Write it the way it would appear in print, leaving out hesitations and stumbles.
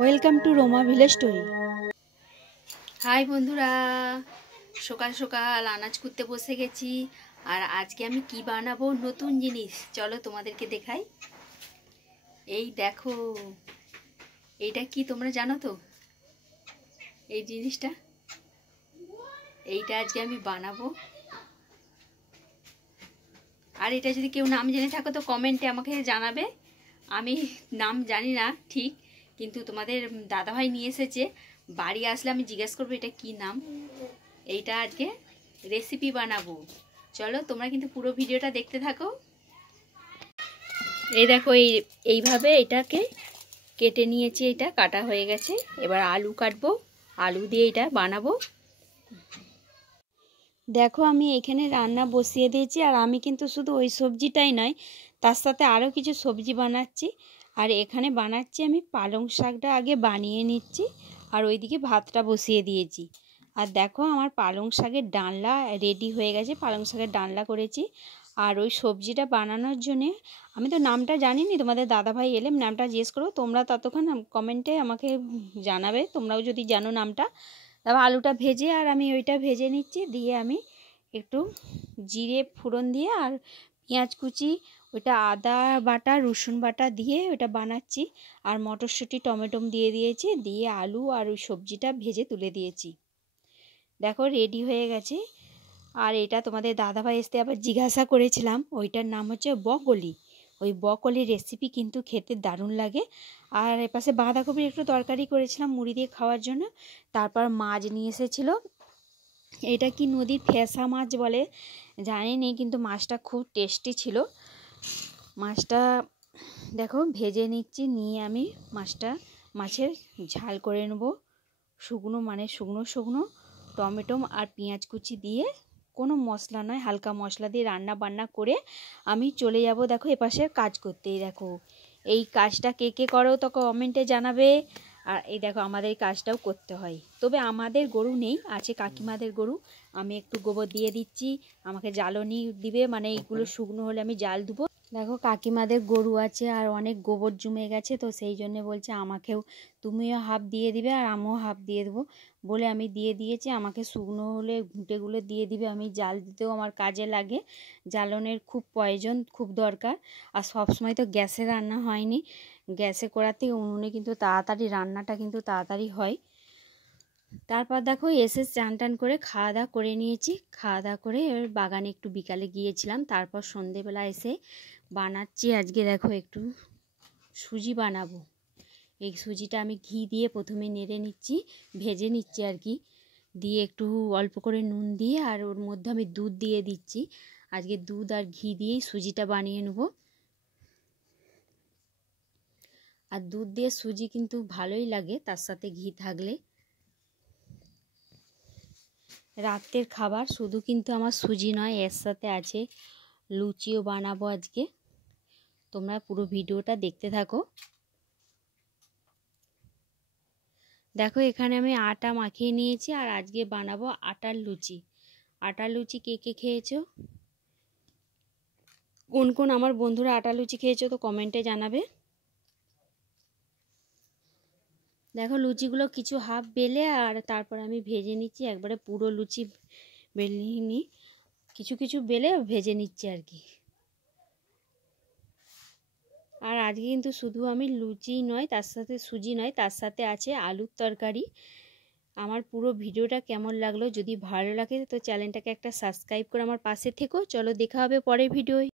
Welcome to Roma village story. Hi বন্ধুরা, সকাল সকাল আনাজ করতে বসে গেছি। আর আজকে আমি কি বানাবো, নতুন জিনিস, চলো তোমাদেরকে দেখাই। এই দেখো, এইটা কি তোমরা জানো তো? এই জিনিসটা, এইটা আজকে আমি বানাবো। আর এটা যদি কেউ নাম জেনে থাকো তো কমেন্টে আমাকে জানাবে। আমি নাম জানি না ঠিক, কিন্তু তোমাদের দাদাভাই নিয়ে এসেছে, বাড়ি আসলে আমি জিজ্ঞেস করবো এটা কি নাম। এইটা আজকে রেসিপি বানাবো, চলো তোমরা কিন্তু পুরো ভিডিওটা দেখতে থাকো। এই দেখো, এইভাবে এটাকে কেটে নিয়েছি, এটা কাটা হয়ে গেছে। এবার আলু কাটবো, আলু দিয়ে এটা বানাবো। দেখো আমি এখানে রান্না বসিয়ে দিয়েছি, আর আমি কিন্তু শুধু ওই সবজিটাই নয়, তার সাথে আরও কিছু সবজি বানাচ্ছি। আর এখানে বানাচ্ছি আমি পালং শাকটা আগে বানিয়ে নিচ্ছি, আর ওইদিকে ভাতটা বসিয়ে দিয়েছি। আর দেখো আমার পালং শাকের ডালনা রেডি হয়ে গেছে, পালং শাকের ডালনা করেছি। আর ওই সবজিটা বানানোর জন্যে আমি তো নামটা জানিনি, তোমাদের দাদাভাই এলে নামটা জিজ্ঞেস করো। তোমরা ততক্ষণ কমেন্টে আমাকে জানাবে তোমরাও যদি জানো নামটা। তারপর আলুটা ভেজে, আর আমি ওইটা ভেজে নিচ্ছি, দিয়ে আমি একটু জিরে ফোড়ন দিয়ে আর পেঁয়াজ কুচি, ওইটা আদা বাটা রসুন বাটা দিয়ে ওইটা বানাচ্ছি। আর মটরশুঁটি টমেটো দিয়ে দিয়েছি, দিয়ে আলু আর ওই সবজিটা ভেজে তুলে দিয়েছি। দেখো রেডি হয়ে গেছে। আর এটা তোমাদের দাদাভাই এসে আবার জিজ্ঞাসা করেছিলাম, ওইটার নাম হচ্ছে বকলি। ওই বকলির রেসিপি কিন্তু খেতে দারুণ লাগে। আর এপাশে বাঁধাকপির একটু তরকারি করেছিলাম মুড়ি দিয়ে খাওয়ার জন্য। তারপর মাছ নিয়ে এসেছিল, এটা কি নদীর ফেসা মাছ বলে জানি নি, কিন্তু মাছটা খুব টেস্টি ছিল। মাছটা দেখো ভেজে নিচ্ছি, নিয়ে আমি মাছের ঝাল করে নেব। শুকনো শুকনো টমেটো আর পেঁয়াজ কুচি দিয়ে, কোনো মশলা নয়, হালকা মশলা দিয়ে রান্না বান্না করে আমি চলে যাব দেখো এপাশের কাজ করতেই। দেখো এই কাজটা কে কে করো তো কমেন্টে জানাবে। আর এই দেখো আমাদের এই কাজটাও করতে হয়, তবে আমাদের গরু নেই, আছে কাকিমাদের গরু। আমি একটু গোবর দিয়ে দিচ্ছি, আমাকে জ্বালনি দিবে, মানে এইগুলো শুকনো হলে আমি জাল দেবো। দেখো কাকিমাদের গরু আছে আর অনেক গোবর জমে গেছে, তো সেই জন্য বলছে আমাকেও তুমিও হাফ দিয়ে দিবে আর আমিও হাফ দিয়ে দেবো বলে আমি দিয়ে দিয়েছি। আমাকে শুকনো হলে ঘুঁটেগুলো দিয়ে দিবে, আমি জাল দিতেও আমার কাজে লাগে। জ্বালনের খুব প্রয়োজন, খুব দরকার। আর সবসময় তো গ্যাসে রান্না হয়নি, গ্যাসে করার থেকে উনুনে কিন্তু তাড়াতাড়ি রান্নাটা কিন্তু তাড়াতাড়ি হয়। তারপর দেখো এসে চান টান করে খাওয়া দাওয়া করে নিয়েছি। খাওয়া দাওয়া করে এবার বাগানে একটু বিকালে গিয়েছিলাম। তারপর সন্ধেবেলা এসে বানাচ্ছি আজকে দেখো একটু সুজি বানাবো। এই সুজিটা আমি ঘি দিয়ে প্রথমে নেড়ে নিচ্ছি, ভেজে নিচ্ছি আর কি, দিয়ে একটু অল্প করে নুন দিয়ে, আর ওর মধ্যে আমি দুধ দিয়ে দিচ্ছি। আজকে দুধ আর ঘি দিয়েই সুজিটা বানিয়ে নেব। আর দুধ দিয়ে সুজি কিন্তু ভালোই লাগে, তার সাথে ঘি থাকলে। রাতের খাবার শুধু কিন্তু আমার সুজি নয়, এর সাথে আছে লুচিও বানাবো আজকে। তোমরা পুরো ভিডিওটা দেখতে থাকো। দেখো এখানে আমি আটা মাখিয়ে নিয়েছি, আর আজকে বানাবো আটার লুচি। আটার লুচি কে কে খেয়েছো, কোন কোন আমার বন্ধুরা আটার লুচি খেয়েছো তো কমেন্টে জানাবে। দেখো লুচিগুলো কিছু হাফ বেলে, আর তারপর আমি ভেজে নিচ্ছি, একবারে পুরো লুচি বেলিনি, কিছু কিছু বেলে ভেজে নিচ্ছি আর কি। আর আজকে কিন্তু শুধু আমি লুচি নয়, তার সাথে সুজি নয়, তার সাথে আছে আলুর তরকারি। আমার পুরো ভিডিওটা কেমন লাগলো, যদি ভালো লাগে তো চ্যানেলটাকে একটা সাবস্ক্রাইব করে আমার পাশে থেকো। চলো দেখা হবে পরের ভিডিওয়।